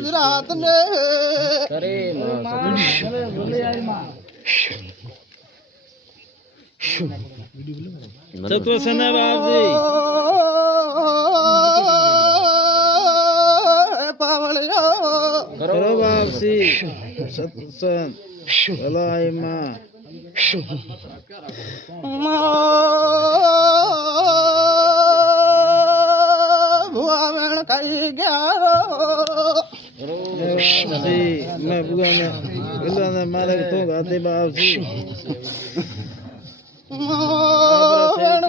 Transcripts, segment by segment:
ગુજરાત ને સતોસના બાપજી કરો બાપસી સતસન ભલાઈમાં ભુવાવેણ કઈ ગયા મેં બુગાને મારે તો ગાતે બાપસી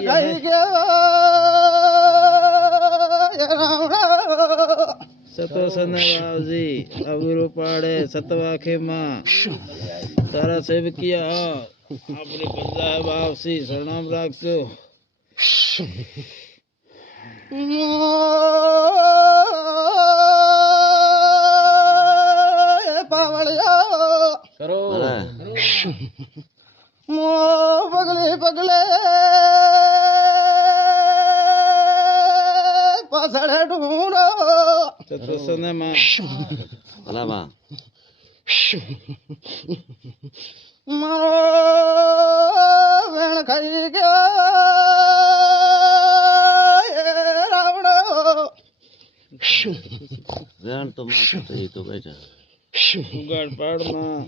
કઈ ગયા સતોસન બાપજી અબુરો પાડે સતવાખે માં તારા સેવકિયા આપણે બધા બાપસી શરણામ રાખજો પાવળિયા કરો મો પગલે પગલે પાછળ ઢૂંઢો સતોસન માં ભલામાં મારો વેણ ખાઈ ગયો રાવણો વેણ તો માં તો એ તો બેઠા ઉગાડ પાડમાં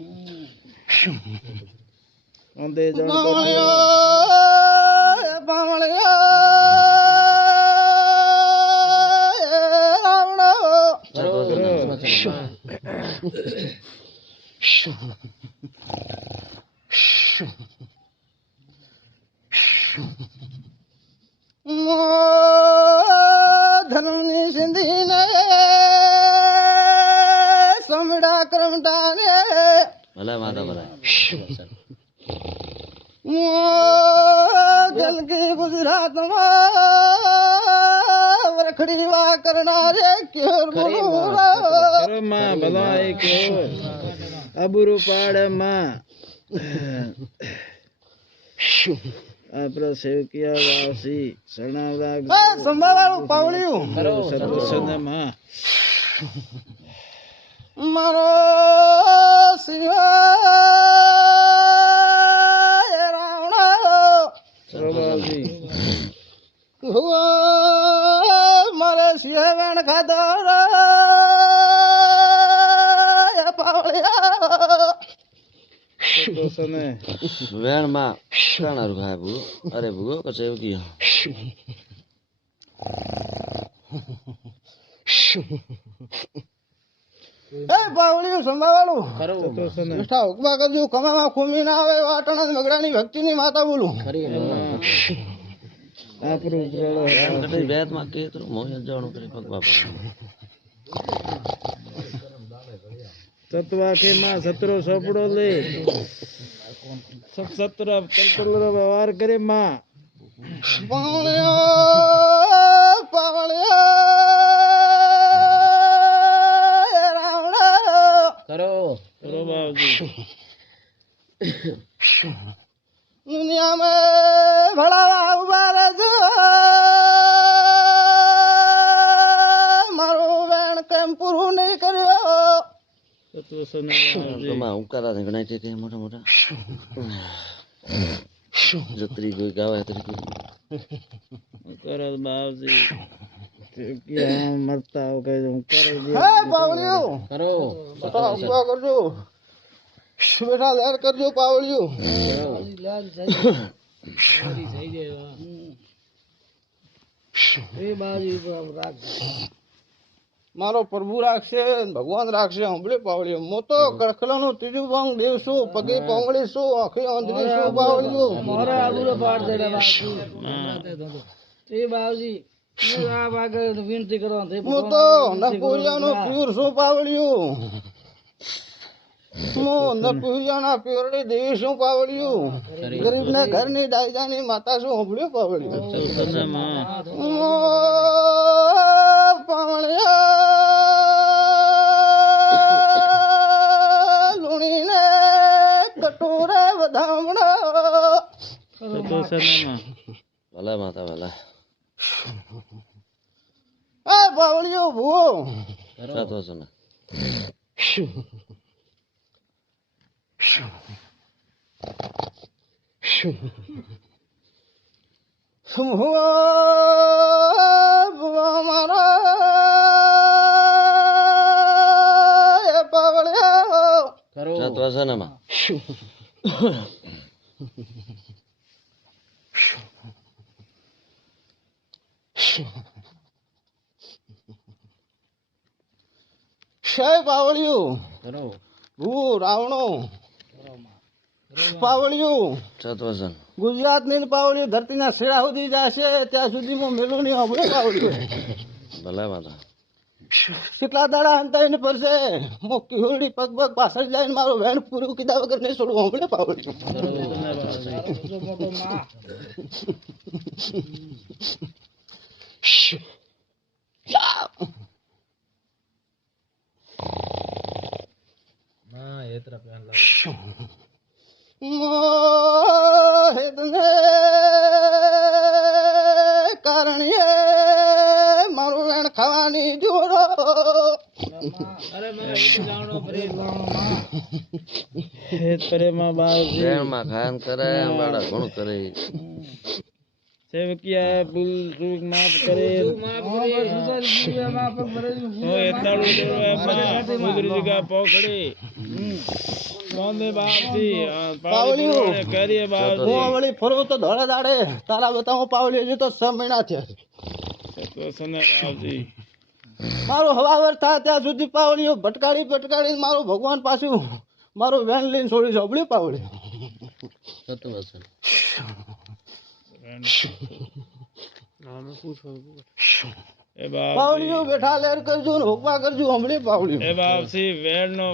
અંધે જણ પાવળિયા રાવણો ધર્મની સિંધીને સમડા કરમટાને ભલા માતા ભલા જલકી ગુજરાતમાં વરખડી વા કરનારે કેર બોલો માં ભલા એક અબુરો પાડે માં આપણા સેવકિયા વાસી શરણામ રાખજો સંભાળવાનું પાવળ્યું સતોસન માં મારો શિવાય રાવણ કરો બાપજી મારે શિવેણ ખાધો પાવળિયા સતોસન વેણ માં કાણા રૂખા ભૂગો અરે ભૂગો કસે કી એ પાવળિયું સંભાળવાનું સતોસન નિષ્ઠા હુકમા કરજો કમામાં ખૂમી ના આવે વાટણા મગડાની ભક્તિની માતા બોલું આપણું વેદ માં કે તો મોહ જાણું કરી ભગવા સતવાખે માં સતરો સોપડો લે સત્ર કલ્પલો વ્યવહાર કરે માં પાવળિયા પાવળિયા રાવણ કરો બાપજી દુનિયા में ભળાવા ઉભા રહેજો મારું વેણ કેમ પૂરું નહીં કર્યો સતોસન તો માં ઉકારા ગણાય છે તે મોટા મોટા જત્રી કોઈ ગાવા તરીકે કરો બાપજી સેવકિયા મરતા હો કે હું કરી દે હે પાવળિયું કરો બેટા ઉભા કરજો બેટા લહેર કરજો પાવળિયું મારો પ્રભુ રાખશે ભગવાન રાખશે હંભળે પાવળિયું હું તો કરખલાનું ત્રીજું ભાંગ દેવશું પગે પોંગળીશું આખી આંધળીશું પાવળિયું મારે આબુરો પાડ દેડે બાપજી એ બાપજી આ ભાગ વિનંતી કરો હું તો નકુરિયાનું પ્યુર છું પાવળિયું હું નકુરિયાના પ્યુરડી દેવી છું પાવળિયું ગરીબને ઘરની દાયજાની માતા છું હંભળ્યું પાવળિયું સતોસન માં પાવળિયા લુણીને કટોરે વધામણા સતોસન માં ભલા માતા ભલા એ પાવળિયું ભૂ સાતો છે ને કરો સત્વસનમાં પાવળિયું કરો ભૂ રાવણો પાવળિયું સત્વસન ગુજરાતની પાવળિયું ધરતીના શેડા સુધી જશે ત્યાં સુધીમાં મેલું નહીં હમણાં પાવળિયું ભલે માતા કેટલા દાડા અંતાઈને પડશે મોકી હોડી પગ પગ પાછળ જઈને મારું વેણ પૂરું કીધા વગર નહીં છોડવું હમણાં પાવળિયું મોટો માં મોહિતને કારણે મારું વેણ ખાવાની જોડો અરે મેં જાણો ફરી લાવણો માં હેત પ્રેમા બાવજી વેણમાં ખાન કરે અંબાડા ઘણું કરે સેવકિયા ભૂલ ચૂક માફ કરે માફ કરી સુસારી જીવે માં પગ ભરેલું હો એટલાડું દેવા સુધરી જગા પોખડી મોંદે બાપજી પાવળિયું કરીએ બાપજી હું વળી ફરું તો ધોળે દાડે તારા બતાવું પાવલી હજુ તો 6 મહિના થયા તો સને બાપજી મારું હવાવર થાય ત્યાં સુધી પાવલીઓ ભટકાડી ભટકાડી મારું ભગવાન પાછું મારું વેન લઈને છોડી જબડ્યું પાવલી સત્વસન એ બાપ પાવલીઓ બેઠા લેર કરજો ને હુકવા કરજો હમણે પાવલીઓ એ બાપસી વેણ નો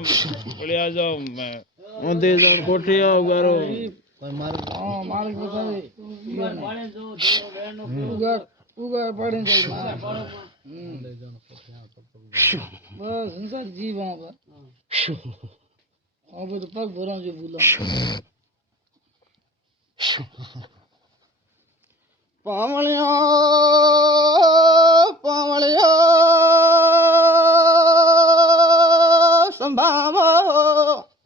પડ્યા જાવ ઊંધી જણ કોઠી આવ ગારો હા માલિક બતાવે ઉગર ઉગર પડીને જાય બસ સંસાર જીવ હવે બધું પગ ભરાવ છે ભૂલો પાવળિયો સંભાવો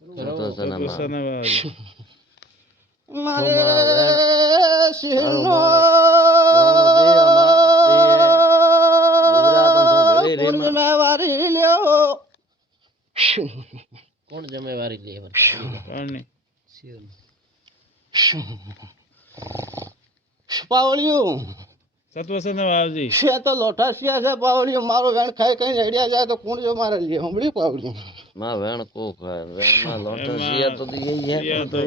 સત્વસનમાં સને બાપજી મારે શિરનો જિમ્મેવારી લ્યો કોણ જમેવારી લે કોણ નહીં પાવળિયું સત્વસન બાપજી છે તો લોઠા શિયા છે પાવળિયું મારો વેણ ખાઈ કઈ અડ્યા જાય તો કોણ જો મારે લે હમણી પાવળિયું માં વેણ કો ખાય વેણમાં લોટા સિયા તો દઈએ હે સિયા તો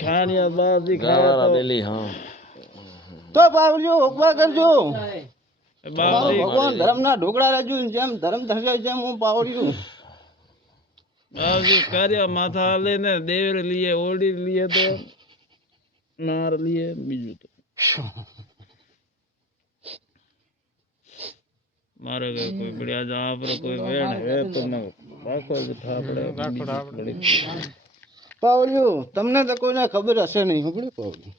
ખાણિયા બાપજી ગાવાળા ખાવા ડેલી હા તો પાવળિયું હુકવા કરજો તો મારો બાપજી ભગવાન ધર્મના ઢોકળા રાજુ જેમ ધર્મ થશે જેમ હું પાવળિયું બાપજી કાર્ય માથા લઈને દેવર લીએ ઓડી લીએ તો નાર લીએ બીજું તો મારે કોઈ બળ્યા જા પર કોઈ વેણ હે તો ન રાખો જ થાપડે પાવળિયું તમને તો કોઈને ખબર હશે નહીં હમણી પાવળિયું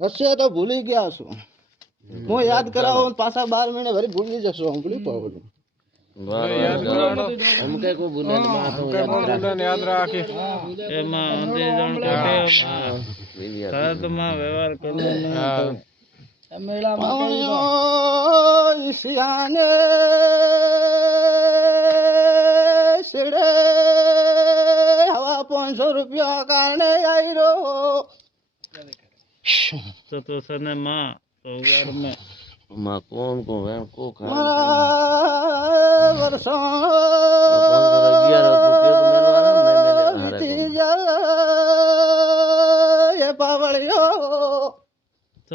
હશે તો ભૂલી ગયા છો હું યાદ કરાવો ને પાછા 12 મહિને ભરી ભૂલી જશો હમણી પાવળિયું हम के को बुले मां तो याद रखे એમાં અંધે જણ કોઠે તાર તો માં વ્યવહાર કરવો મેળામાં કહી દો પાવળિયો શિયાને છેડે હવા 500 રૂપિયા કારણે આવી રહ્યો તો સને માં તો ઘર में मां कौन को वेण को खाय મારા વર્ષો વીતી જાય પાવળિયો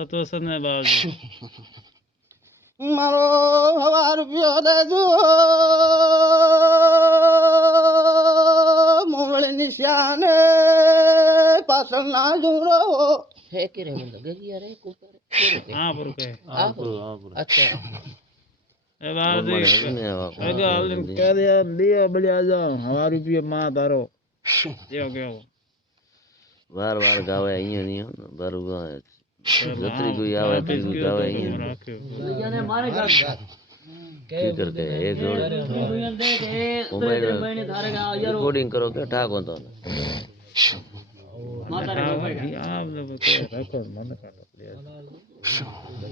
તો સને બાપજી મારો હવા રૂપિયો દેજો મોવળી નિશાને પાછળ ના જોડો હા પર કે એ બાપજી અગા આલિન કર્યા લીએ બળ્યા જાવ હવા રૂપિયા માં તારો કેવો કેવો बार बार गावे અહીંયા નહીં બારું ગાવે જત્રી કોઈ આવે ત્રીજું ગાવે અહીંયા રાખ્યો ફિકર કે એ જોડ મોબાઈલ રેકોર્ડિંગ કરો કે ઠાક હોતો ને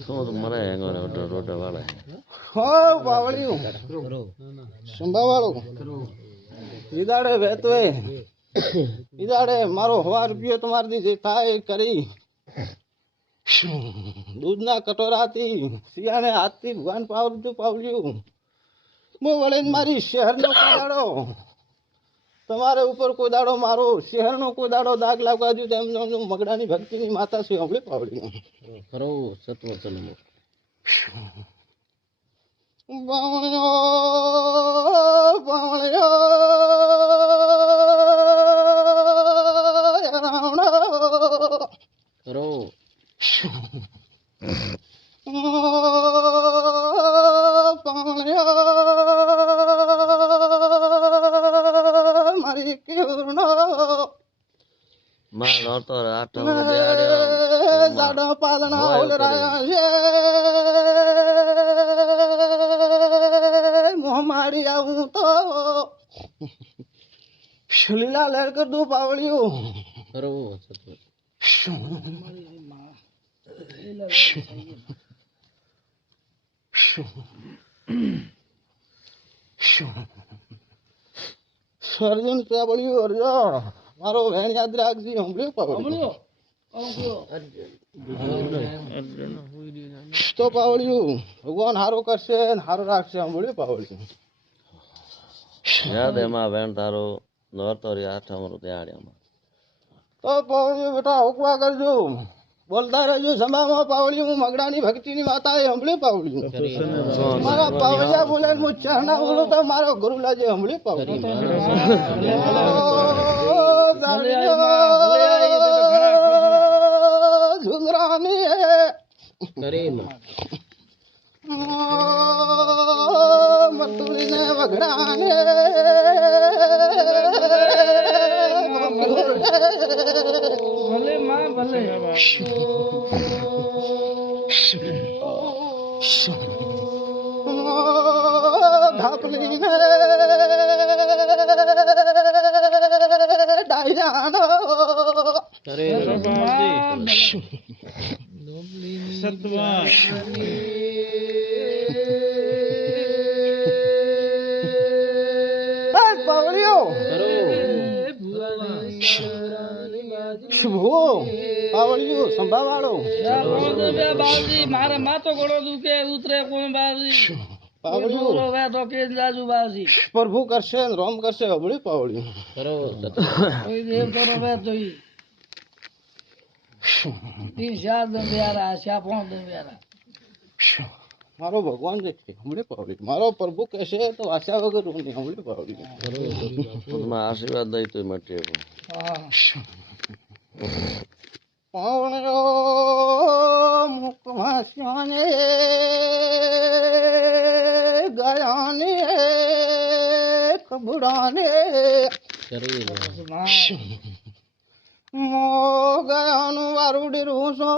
તો મરે હેંગો ને રોટા વાળા હો પાવળિયું સંભાવાળો ઈદાડે વેતવે ઈદાડે મારો 1000 રૂપિયો તમારી જે થાય એ કરી દૂધના કટોરાથી શિયાળે હાથથી ભગવાન પાવડું પાવલ્યું હું વળે મારી શહેરનો કોઈ દાડો તમારે ઉપર કોઈ દાડો મારો શહેરનો કોઈ દાડો દાગ લાગવા જો તેમ મગડાની ભક્તિની માતા છું હમણે પાવડ્યું ખરો સત્વ ચલમો બાવળ્યો બાવળ્યો રાવણો ખરો મારી કેવરનો માં નોતો આઠ જાડો પાલણા ઓલરાયા છે મોહ મારી આવું તો લીલા લહેર કર દઉં પાવળિયું ખરો સત્વ સર્જન પાવળિયું અરજો મારો વેણ યાદ રાખજે હમણાં પાવળિયું તો પાવળિયું ભગવાન હારો કરશે ને હારો રાખશે હમણાં પાવળિયું યાદ એમાં વેણ તારો નોતો રે આઠ અમારો ત્યાં તો પાવળિયું બેટા હુકવા કરજો બોલતા રહેજો સમામાં પાવળિયું હું મગડાની ભક્તિની માતા એ હમણાં પાવળિયું મારા પાવળિયા બોલે હું ચાના બોલો તો મારો ગુરુ લાજે હમણાં પાવળિયું ઝુંગરાની મતુલીને વઘડાને ભલે માં ભલે ધાપલીને ડાયરાનો પાવળિયો પાવળિયું સંભાવાળો બાવજી મારે માથો ઘોડો દુખે ઉતરે કોઈ બાવજી પાવળિયું તો કે જાજુ બાવજી પ્રભુ કરશે ને રોમ કરશે હમણાં પાવળિયું કોઈ દેવ તો રવે તો તીન ચાર દન બેરા ચાર પાંચ દન બેરા મારો ભગવાન જે છે હમણાં પાવળિયું મારો પ્રભુ કહેશે તો આશા વગર હું નહીં હમણાં પાવળિયું આશીર્વાદ દઈ તો માટે હા પાવણ્યો મુકવાસ્યાને ગયાને કબુડાને મો ગયાનું વારુડીરું સો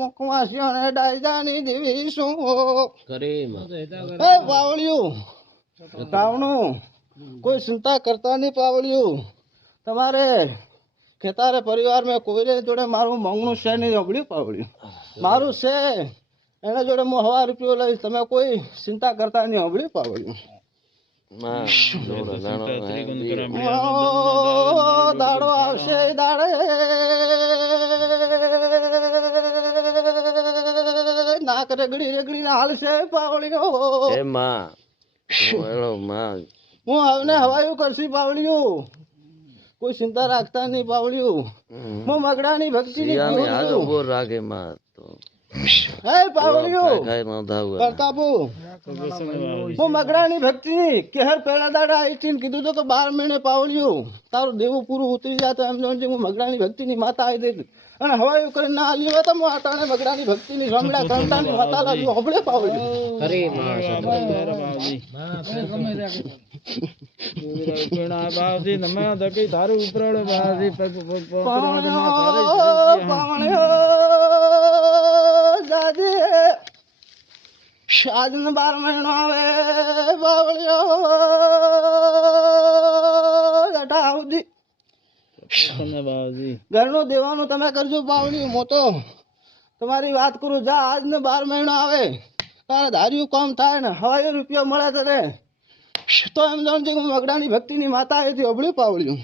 મુકવાસ્યાને ડાયજાની દેવી શું પાવળ્યું પાવણું કોઈ ચિંતા કરતા નહીં પાવળ્યું તમારે ખેતારે પરિવાર મેં કોઈને જોડે મારું મંગનું છે નહીં અબડ્યું પાવડ્યું મારું છે એના જોડે હું 1000 રૂપિયો લઈશ તમે કોઈ ચિંતા કરતા નહીં અબડ્યું પાવડ્યું દાડો આવશે દાડે નાક રેગડી રેગડી ને હાલશે પાવળ્યો હું હવે હવાયું કરશી પાવળ્યું કોઈ ચિંતા રાખતા નહીં પાવળ્યું હું મગડાની ભક્તિ રાખે હે પાવળ્યું પ્રતાપુ હું મગડાની ભક્તિ કેહર પેલા દાડા આવી કીધું તો 12 મહિને પાવળ્યું તારું દેવું પૂરું ઉતરી જાય તો એમ સમજી હું મગડાની ભક્તિની માતા આવી દઈ અને હવાયું કરીને ના હાલી હોય તો હું આટાને મગડાની ભક્તિની રમડા કંટાની માતા લાગ્યું હમણે પાવળ્યું બાવજી નમે દકી તારું ઉપરાડો બાવજી દાદી આજનો 12 મહિનો આવે બાવળિયો જટા સુધી બાબાજી ઘરનું દેવાનું તમે કરજો બાવળિયું મોતો તમારી વાત કરું જા આજનો 12 મહિનો આવે તારે ધાર્યું કામ થાય ને હવાયો રૂપિયો મળે તને તો એમ જાણજો કે મગડાની ભક્તિની માતા એથી અબળ્યું પાવળ્યું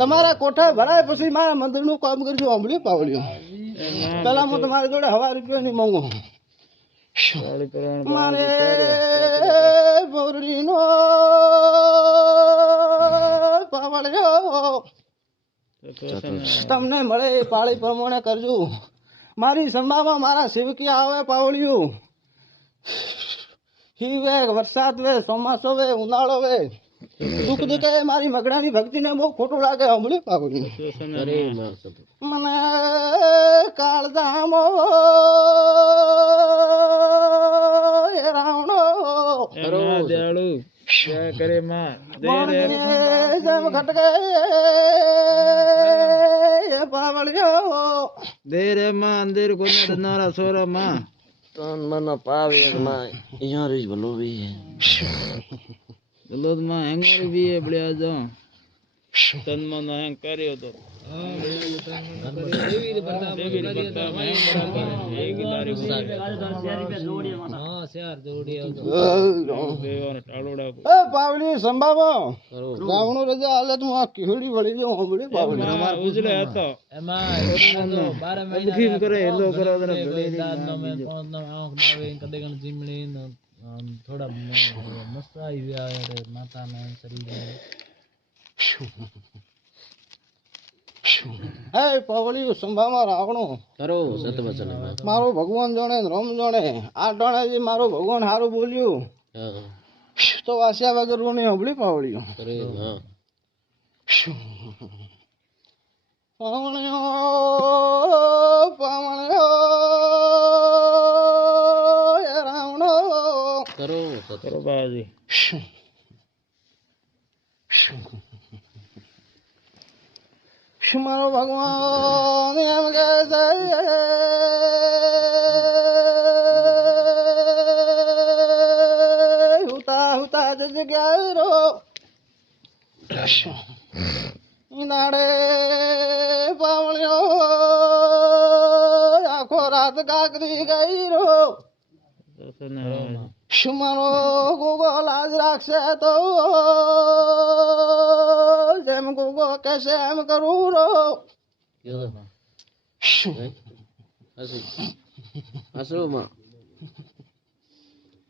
તમારા કોઠા ભરાય પછી મારા મંદિરનું કામ કરજો અબળ્યું પાવળ્યું પેલા હું તમારી જોડે હવા રૂપિયો નહીં માંગુ મારે બોરડીનો પાવળ્યો તમને મળે એ પાળી પ્રમાણે કરજો મારી સંભામાં મારા સેવકી આવે પાવળિયું હિ વે વરસાદ વે ચોમાસો વે ઉનાળો વે દુઃખ દુઃખે મારી મગડાની ભક્તિને બહુ ખોટું લાગે હમણાં પાવળિયું મને કાળજામો એ રાવણો કરે માં જેમ ખટકે એ પાવળિયો દે રે માં અંધેર કોને દનારા સોરા માં તન મન પાવે માં અહીંયા રીજ ભલો બી દલોદ માં હેંગરી બી એ બળ્યા જો તન મન હેંગ કર્યો તો પાવલી સંભાવો રાવણો રજા હાલે તું આ કીડી વળી જાઉં હમણાં પાવલી ઉજળે હતો એમાં કરે હેલો કરો થોડા મસ્ત આવી ગયા માતાના શરીર હે પાવલી સંભામાં રાવણો કરો સતવચન મારો ભગવાન જાણે ને રમ જાણે આ ટાણે જે મારો ભગવાન હારું બોલ્યું તો વાસ્યા વગર રોની હંભળી પાવળ્યું પાવણ્યો એ રાવણો કરો કરો બાજી મારો ભગવાન એમ કહે છે હુતા હુતા જગ્યાએ રો નાડે પાવળ્યો આખો રાત કાકરી ગઈ રો મારો ગોગો લાજ રાખશે તો જેમ ગોગો કહેશે એમ કરું રો હસોમાં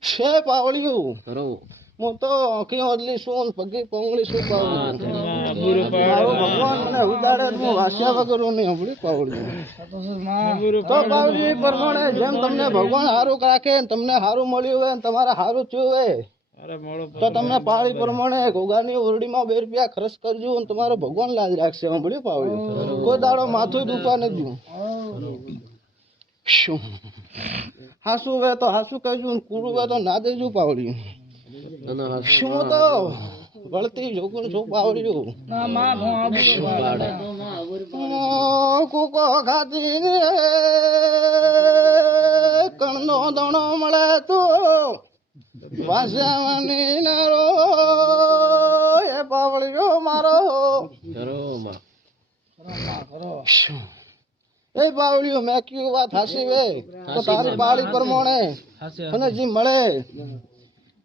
છે પાવળ્યું કરો હું તો આંખી ઓદલી શું પગી પંગળી શું પાવળ્યું મારો ભગવાન મને ઉદાડે હું વાસ્યા વગર નહીં હંભળી પાવળ્યું તો પાવળી પ્રમાણે જેમ તમને ભગવાન સારું રાખે તમને સારું મળ્યું હોય તમારે સારું થયું હોય તો તમને પાળી પ્રમાણે ઘોઘાની ઓરડીમાં 2 રૂપિયા ખર્ચ કરજો અને તમારો ભગવાન લાજ રાખશે હંભળી પાવળ્યું કોઈ દાડો માથું દુખવા નથી શું હાસુ વે તો હાસુ કહેજો ને કુરું વે તો ના દેજો પાવળ્યું શું તો વળતી જોગું છું પાવળ્યું કુકો ખાતી ને કણનો દણો મળે તો વાસ્યાવાની નારો એ પાવળ્યો મારો એ પાવળ્યો મેં કયું વાત હાસી વે તો તારી પાળી પ્રમાણે અને જે મળે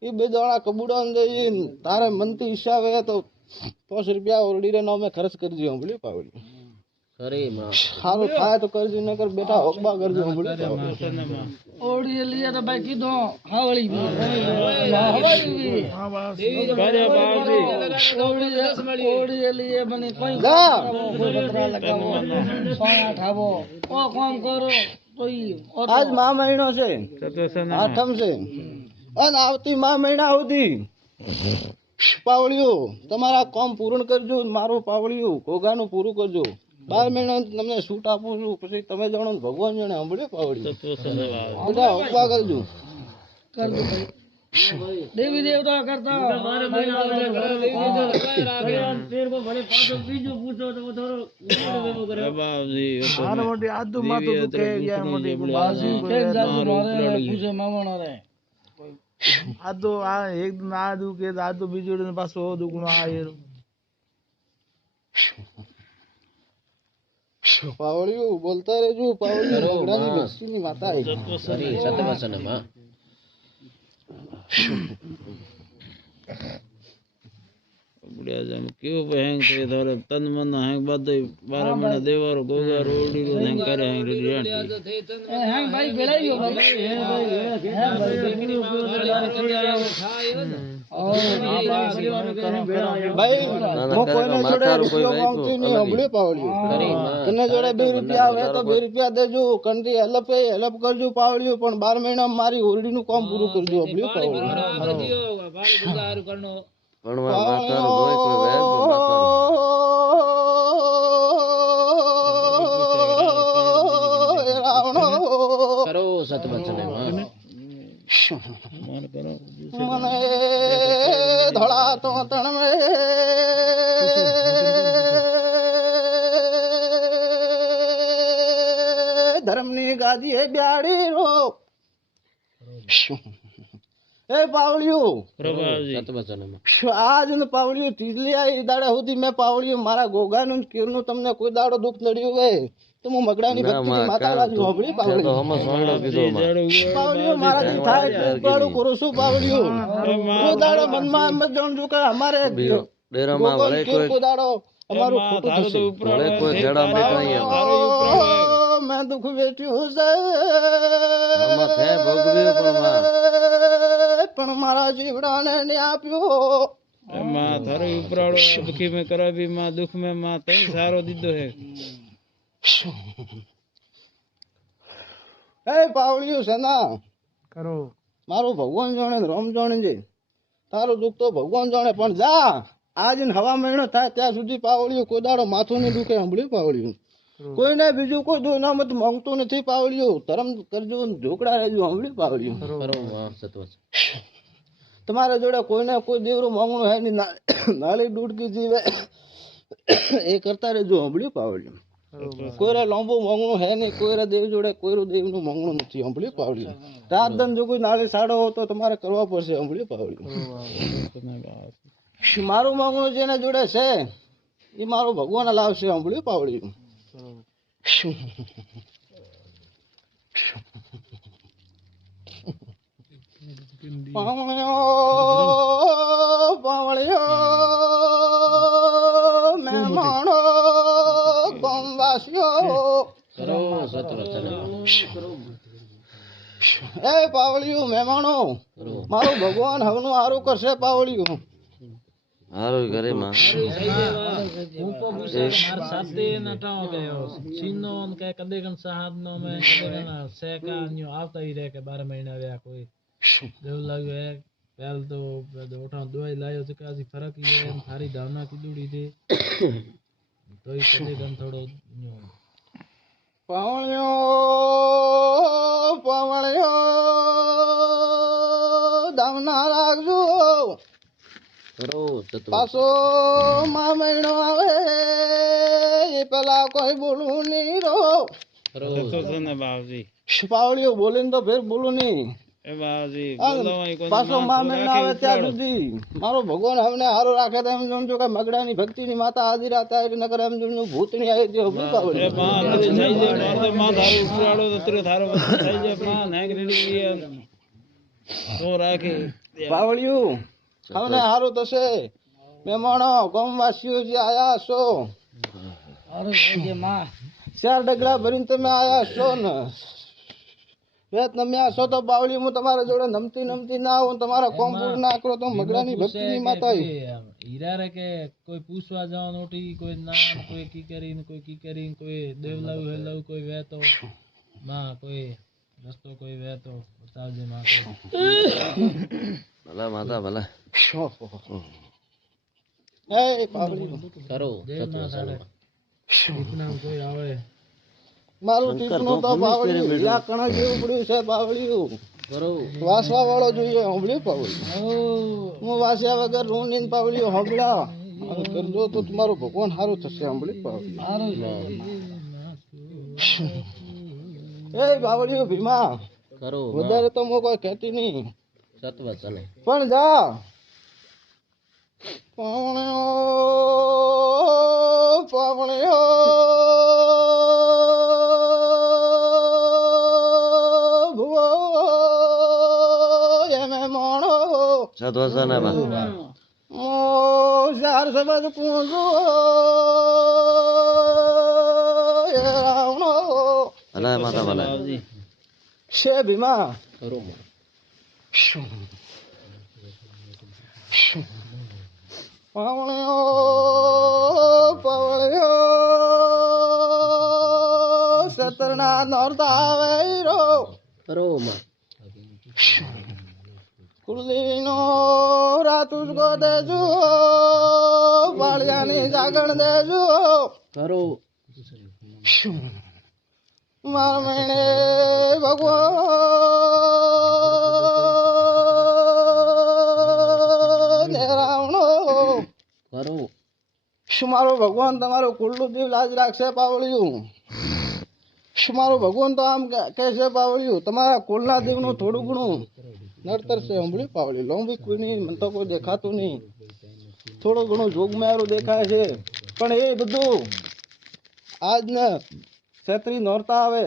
એ 2 દાણા કબૂડા દઈ તારે મનથી હિસાબે તો 5 રૂપિયા ઓરડી રે નામે ખર્ચ કરજો હંભળી પાવળી સારું થાય તો કરજો નકર બેટા હોકબા કરજો હંભળી ઓડી લીએ તો ભાઈ કીધો હાવળી ઓડી લીએ મને કોઈ જા પતરા લગાવો સોના ઠાવો ઓ કામ કરો તો આજ મા મહિનો છે આઠમ છે અને આવતી મા મહિના સુધી પાવળિયું તમારા કામ પૂર્ણ કરજો મારું પાવળિયું ઘોઘાનું પૂરું કરજો 12 મહિના તમને છૂટ આપું છું પછી તમે જાણો ભગવાન જાણે હંભળે પાવળિયું બધા હોકવા કરજો દેવી દેવતા કરતા બાપજી મારા મોટી આદુ માથું દુખે ગયા મોટી પૂછે મામા રે આદુ આ એક દિન આ દુખે આદુ બીજું દિન પાછો દુખણું આ એરું પાવળિયું બોલતા રહેજો. પાવળિયું મગડાની ભક્તિની માતા આવી. બુડિયા જમ કેવું હેંગ કરે તારે તન મન હેંગ બધે 12 મહિના દેવારો ગોગા રોડી રો હેંગ કરે હેંગ રેડી હેંગ ભાઈ બેડાઈ ગયો ભાઈ હું કોઈને જોડે રૂપિયો માંગતી નહીં. હંભળ્યું પાવળિયું? તને જોડે 2 રૂપિયા આવે તો 2 રૂપિયા દેજો. કંટી હેલ્પ કરજો પાવળિયું, પણ 12 મહિનામાં મારી ઓરડીનું કામ પૂરું કરજો. હંભળ્યું પાવળિયું? પણ માતારો દોય કોઈ વેર કરો સતબચને મને ધોળા તો તણ મે ધર્મની ગાદી એ બ્યાડી રો. એ પાવળિયું આજ ને પાવળિયું તીજલી આવી દાડા સુધી મેં પાવળિયું મારા ગોગાનું કીરનું તમને કોઈ દાડો દુઃખ નડ્યું હોય તો હું મગડાની ભક્તિની માતા બાજુ હોભળી. પાવળિયું મારાથી થાય એટલું ઉપરાળું કરું છું. પાવળિયું કોઈ દાડો મનમાં એમ જ જાણજો કે અમારે ડેરામાં વળે કોઈ દાડો અમારું ખોટું થશે. વળે કોઈ જેડા બેઠા મેં દુઃખ વેઠ્યું છે આમાં થે ભોગવ્યું પણ મારા જીવડાને ને આપ્યો. માં તારો ઉપરાળો દુખી મે કરાવી માં દુખ મે માં તઈ સારો દીધો હે. એ પાવળિયું સેના કરો મારું ભગવાન જાણે ને રામ જાણે છે. તારું દુઃખ તો ભગવાન જાણે, પણ જા આજ ને હવા મહિનો થાય ત્યાં સુધી પાવળિયું કોઈ દાડો માથું નહીં દુખે. સાંભળ્યું પાવળિયું? કોઈને બીજું કોઈ દુનામત માંગતું નથી. પાવળિયું ધર્મ કરજો, ઢોકળા રહેજો. સાંભળ્યું પાવળિયું? તમારા જોડે કોઈને કોઈ દેવરું માંગણું હે નહીં. નાળી ડૂડકી જીવે એ કરતા રહેજો. સાંભળ્યું પાવળિયું? કોઈને લાંબુ માંગણું હે નહીં. કોઈરા દેવ જોડે કોઈરું દેવનું માંગણું નથી. સાંભળ્યું પાવળિયું? રાત દન જો કોઈ નાળી સાડો હો તો તમારે કરવા પડશે. સાંભળ્યું પાવળિયું? મારું માંગણું જેને જોડે છે એ મારું ભગવાન લાવશે. સાંભળ્યું પાવળિયું? પાવળિયો મહેમાનો ગામવાસીઓ એ પાવળિયું મહેમાનો મારું ભગવાન હવનું હારું કરશે. પાવળિયું હારું કરે માં સાથે નટાઓ ગયો ચીનો કે કદેગન સાહબ નો મે કદેગન સેકા ન્યુ આવતા ही रहे के 12 महीना व्या कोई देव लाग्यो है पहल तो उठा दवाई लायो तो काजी फर्क ही है थारी धावना की दूड़ी थी तो ही कदेगन थोड़ो પાવળિયો દાવના રાખજો. પાછો માં મહિનો આવે એ પેલા કોઈ બોલું નહીં રો. પાવળિયો બોલીને તો ફેર બોલું નહીં. પાછો માં મહિનો આવે ત્યાં સુધી મારો ભગવાન અમને હારો રાખે તો એમ જોજો કે મગડાની ભક્તિની માતા હાજર હતા એટલે નકર એમ જોજો ભૂતની આવી ગયો. પાવળિયું અમને હારું થશે. મહેમાનો ગામવાસીઓ જે આયા છો 4 ડગલા ભરીને તમે આયા છો ને તમે આશો તો પાવળી હું તમારા જોડે નમતી ના આવું. તમારા કોમ પૂરું ના કરો તો મગડાની ભક્તિની માતા હીરા રે કે કોઈ પૂછવા જાવ નોટી કોઈ ના કોઈ કી કરીને કોઈ દેવલાવ હેલાવ કોઈ વેતો માં કોઈ રસ્તો કોઈ વેતો બતાવજે માં. ભલા માતા ભલા એ પાવળી કરો કોઈ આવે મારું ટીપણું તો પાવળિયું યા કણા જેવું પડ્યું છે. પાવળિયું વાસવા વાળો જોઈએ સાંભળ્યું પાવલિયું હું વાસ્યા વગર રૂ નીંદ પાવલિયું સાંભળ્યા હવે કરજો તો તમારું ભગવાન સારું થશે સાંભળ્યું પાવલિયું એ પાવલિયું ભીમા વધારે તો હું કોઈ કહેતી નહીં પણ જા પાવણિયો ભુવો એમે મોણો ઓ ચાર શબ્દ પૂંજો એ રાવણો છે ભીમા પાવળિયો સતરના નોરતા આવે રો કુળદીનો રાતુસ ગો દેજો પાળિયાની જાગણ દેજો માર મેણે ભગવાન રાવણો શું મારો ભગવાન તમારો કુળનું દીવ લાજ રાખશે પાવળિયું શું મારો ભગવાન તો આમ કહે છે પાવળિયું તમારા કુળના દીવનું થોડું ઘણું નડતર છે સાંભળ્યું પાવળિયું લોંબી કોઈ નહીં મને તો કોઈ દેખાતું નહીં થોડું ઘણું જોગમારું દેખાય છે પણ એ બધું આજ ને છત્રી નોરતા આવે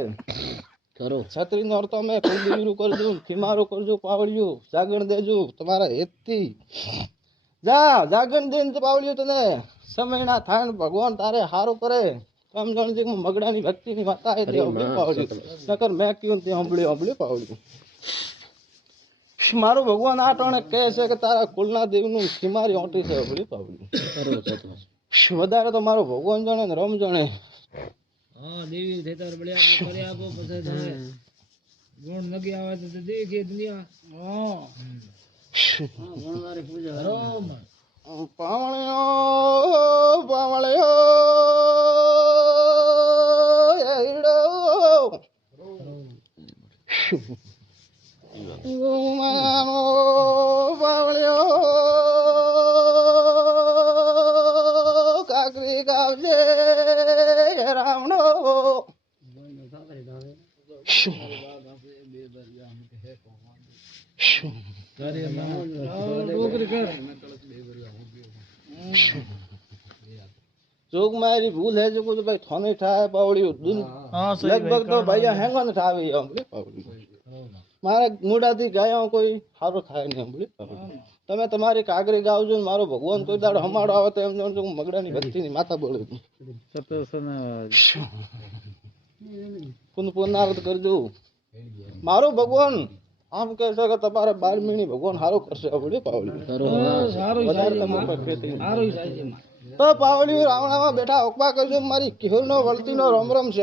છત્રી નોરતા મેં કુલદેવીનું કરજો ખીમારું કરજો પાવળિયું જાગણ દેજો તમારા હેતથી જા જાગણ દઈને પાવળિયું તને સમયના થાય ભગવાન તારે સારું કરે આમ જાણજે હું મગડાની ભક્તિની માતા એ પાવળિયું નકર મેં કયું તે સાંભળ્યું પાવળિયું મારું ભગવાન આ ટણે કહે છે કે તારા કુલના દેવનું ખીમારી ઓટી છે પાવળિયું વધારે તો મારો ભગવાન જાણે ને રમ જાણે દેવી થેતર બળ્યા કર્યા આપો પછી થાય ગુણ નગી આવે તો દેવી કે દુનિયા ગુણવારી પૂજા રોમ પાવળિયો એડો ગુમાનો પાવળિયો કાકરી ગાવજે રાવણો જોગ મારી ભૂલ હે જો કોઈ ભાઈ થોને થાય પાવળિયું લગભગ તો ભાઈ હેંગો ને થાવે પાવળિયું મારા મૂડાથી ગાયો કોઈ સારો થાય નહીં સાંભળ્યું તમે તમારી કાગરી ગાવજો ને મારો ભગવાન કોઈ દાડો હમાડો આવે તો એમ જાણજો હું મગડાની ભક્તિની માતા બોલું પુનરાવર્ત કરજો મારો ભગવાન આમ કહે છે કે તમારે 12 મહિને ભગવાન સારું કરશે પાવળિયું તો પાવળિયું રાવણામાં બેઠા ઓકબા કરજો મારી કિહોર નો વળતી નો રમ રમ છે